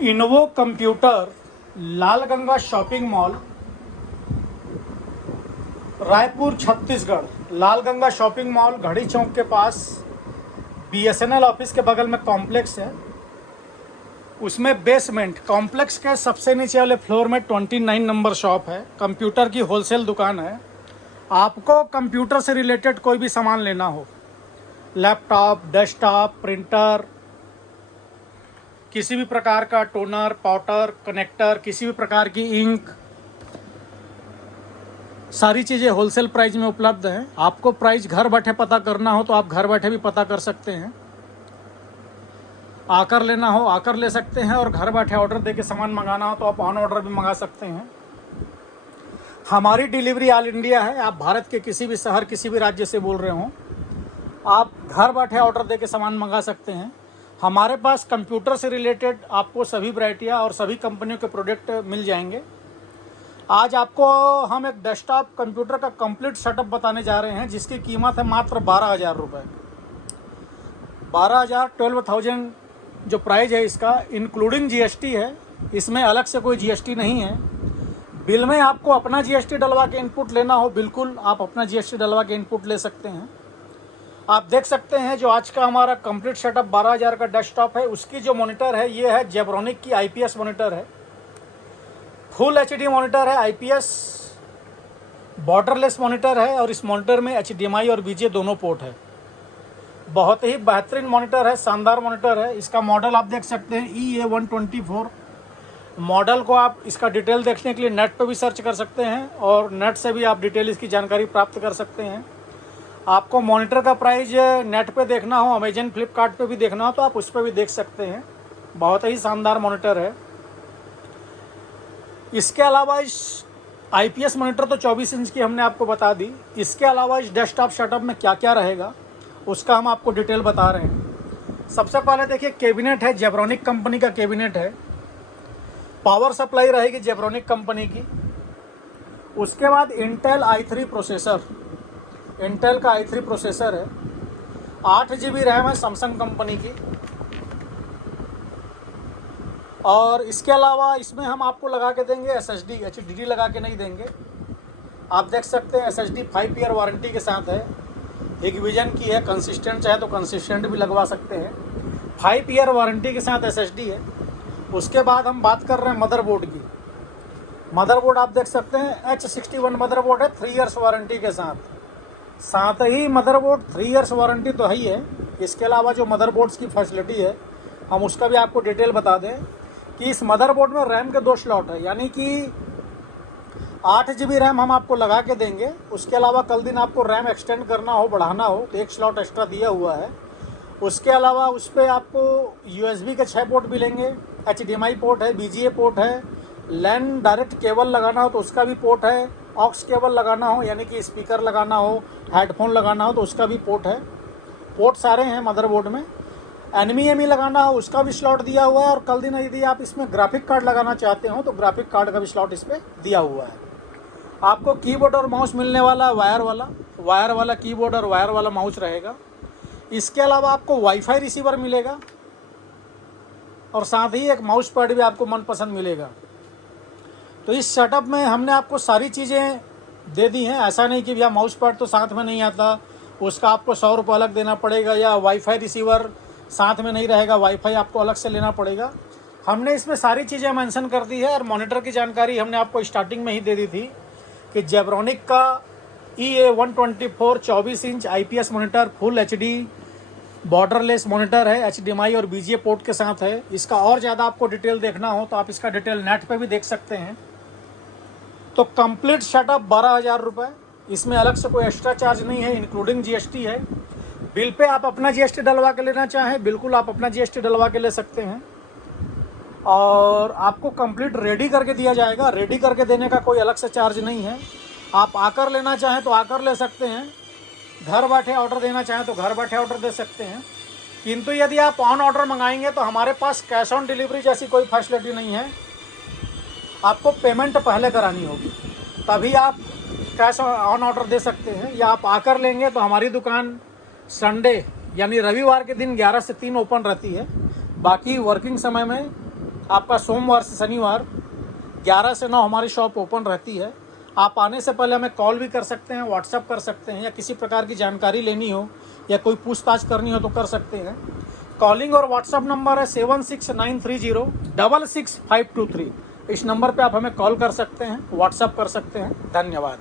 इनोवो computer Lalganga shopping mall Raipur Chhattisgarh. Lalganga shopping mall Ghadi Chowk के पास BSNL office के बगल में कॉम्प्लेक्स है। उसमें बेसमेंट कॉम्प्लेक्स के सबसे नीचे वाले फ्लोर में 29 नंबर शॉप है। कंप्यूटर की होलसेल दुकान है। आपको कंप्यूटर से रिलेटेड कोई भी सामान लेना हो, लैपटॉप, डेस्कटॉप, प्रिंटर, किसी भी प्रकार का टोनर, पाउडर, कनेक्टर, किसी भी प्रकार की इंक, सारी चीज़ें होलसेल प्राइस में उपलब्ध हैं। आपको प्राइस घर बैठे पता करना हो तो आप घर बैठे भी पता कर सकते हैं। आकर लेना हो आकर ले सकते हैं, और घर बैठे ऑर्डर देके सामान मंगाना हो तो आप ऑन ऑर्डर भी मंगा सकते हैं। हमारी डिलीवरी ऑल इंडिया है। आप भारत के किसी भी शहर, किसी भी राज्य से बोल रहे हो, आप घर बैठे ऑर्डर देके सामान मंगा सकते हैं। हमारे पास कंप्यूटर से रिलेटेड आपको सभी वैरायटियाँ और सभी कंपनियों के प्रोडक्ट मिल जाएंगे। आज आपको हम एक डेस्कटॉप कंप्यूटर का कंप्लीट सेटअप बताने जा रहे हैं, जिसकी कीमत है मात्र 12,000 रुपये। 12,000 जो प्राइस है इसका, इंक्लूडिंग GST है। इसमें अलग से कोई GST नहीं है। बिल में आपको अपना GST डलवा के इनपुट लेना हो, बिल्कुल आप अपना GST डलवा के इनपुट ले सकते हैं। आप देख सकते हैं जो आज का हमारा कंप्लीट सेटअप 12,000 का डेस्कटॉप है, उसकी जो मॉनिटर है ये है जेब्रोनिक की IPS मॉनिटर है। फुल HD मॉनिटर है, IPS बॉर्डरलेस मॉनिटर है, और इस मॉनिटर में HDMI और VGA दोनों पोर्ट है। बहुत ही बेहतरीन मॉनिटर है, शानदार मॉनिटर है। इसका मॉडल आप देख सकते हैं EA124 मॉडल को। आप इसका डिटेल देखने के लिए नेट पर भी सर्च कर सकते हैं, और नेट से भी आप डिटेल इसकी जानकारी प्राप्त कर सकते हैं। आपको मॉनिटर का प्राइस नेट पे देखना हो, अमेजन, फ्लिपकार्ट पे भी देखना हो तो आप उस पर भी देख सकते हैं। बहुत ही शानदार मॉनिटर है। इसके अलावा इस IPS मॉनिटर तो 24 इंच की हमने आपको बता दी। इसके अलावा इस डेस्कटॉप सेटअप में क्या क्या रहेगा उसका हम आपको डिटेल बता रहे हैं। सबसे पहले देखिए, कैबिनेट है, जेब्रोनिक कंपनी का कैबिनेट है। पावर सप्लाई रहेगी जेब्रोनिक कंपनी की। उसके बाद इंटेल i3 प्रोसेसर, इंटेल का i3 प्रोसेसर है। 8 GB रैम है सैमसंग कंपनी की। और इसके अलावा इसमें हम आपको लगा के देंगे SSD, HDD लगा के नहीं देंगे। आप देख सकते हैं SSD 5 ईयर वारंटी के साथ है। हिगविजन की है, कंसिस्टेंट चाहे तो कंसिस्टेंट भी लगवा सकते हैं। 5 ईयर वारंटी के साथ SSD है। उसके बाद हम बात कर रहे हैं मदरबोर्ड की। मदरबोर्ड आप देख सकते हैं H61 मदरबोर्ड है, 3 ईयर्स वारंटी के साथ ही मदरबोर्ड 3 ईयर्स वारंटी तो है ही है। इसके अलावा जो मदरबोर्ड्स की फैसिलिटी है हम उसका भी आपको डिटेल बता दें कि इस मदरबोर्ड में रैम के 2 स्लॉट है, यानी कि 8 GB रैम हम आपको लगा के देंगे। उसके अलावा कल दिन आपको रैम एक्सटेंड करना हो, बढ़ाना हो तो 1 स्लॉट एक्स्ट्रा दिया हुआ है। उसके अलावा उस पर आपको USB के 6 पोर्ट मिलेंगे, HDMI पोर्ट है, VGA पोर्ट है, लैन डायरेक्ट केबल लगाना हो तो उसका भी पोर्ट है, ऑक्स केबल लगाना हो यानी कि स्पीकर लगाना हो, हेडफोन लगाना हो तो उसका भी पोर्ट है। पोर्ट सारे हैं मदरबोर्ड में। NVMe लगाना हो उसका भी स्लॉट दिया हुआ है। और कल दिन यदि आप इसमें ग्राफिक कार्ड लगाना चाहते हो तो ग्राफिक कार्ड का भी स्लॉट इसमें दिया हुआ है। आपको कीबोर्ड और माउस मिलने वाला है, वायर वाला कीबोर्ड और वायर वाला माउस रहेगा। इसके अलावा आपको वाईफाई रिसीवर मिलेगा, और साथ ही एक माउस पैड भी आपको मनपसंद मिलेगा। तो इस सेटअप में हमने आपको सारी चीज़ें दे दी हैं। ऐसा नहीं कि भैया माउस पैड तो साथ में नहीं आता, उसका आपको 100 रुपये अलग देना पड़ेगा, या वाईफाई रिसीवर साथ में नहीं रहेगा, वाईफाई आपको अलग से लेना पड़ेगा। हमने इसमें सारी चीज़ें मेंशन कर दी है। और मॉनिटर की जानकारी हमने आपको स्टार्टिंग में ही दे दी थी कि जेब्रोनिक का EA124 24 inch IPS monitor full HD borderless monitor है, HDMI और VGA पोर्ट के साथ है। इसका और ज़्यादा आपको डिटेल देखना हो तो आप इसका डिटेल नेट पे भी देख सकते हैं। तो कंप्लीट सेटअप 12,000 रुपये। इसमें अलग से कोई एक्स्ट्रा चार्ज नहीं है, इंक्लूडिंग GST है। बिल पे आप अपना GST डलवा के लेना चाहें बिल्कुल आप अपना GST डलवा के ले सकते हैं, और आपको कंप्लीट रेडी करके दिया जाएगा। रेडी करके देने का कोई अलग से चार्ज नहीं है। आप आकर लेना चाहें तो आकर ले सकते हैं, घर बैठे ऑर्डर देना चाहें तो घर बैठे ऑर्डर दे सकते हैं। किंतु यदि आप ऑन ऑर्डर मंगाएंगे तो हमारे पास कैश ऑन डिलीवरी जैसी कोई फैसिलिटी नहीं है। आपको पेमेंट पहले करानी होगी, तभी आप कैश ऑन ऑर्डर दे सकते हैं। या आप आकर लेंगे तो हमारी दुकान संडे यानी रविवार के दिन 11 से 3 ओपन रहती है। बाकी वर्किंग समय में आपका सोमवार से शनिवार 11 से 9 हमारी शॉप ओपन रहती है। आप आने से पहले हमें कॉल भी कर सकते हैं, व्हाट्सअप कर सकते हैं, या किसी प्रकार की जानकारी लेनी हो या कोई पूछताछ करनी हो तो कर सकते हैं। कॉलिंग और व्हाट्सअप नंबर है 7693066523। इस नंबर पे आप हमें कॉल कर सकते हैं, व्हाट्सअप कर सकते हैं। धन्यवाद।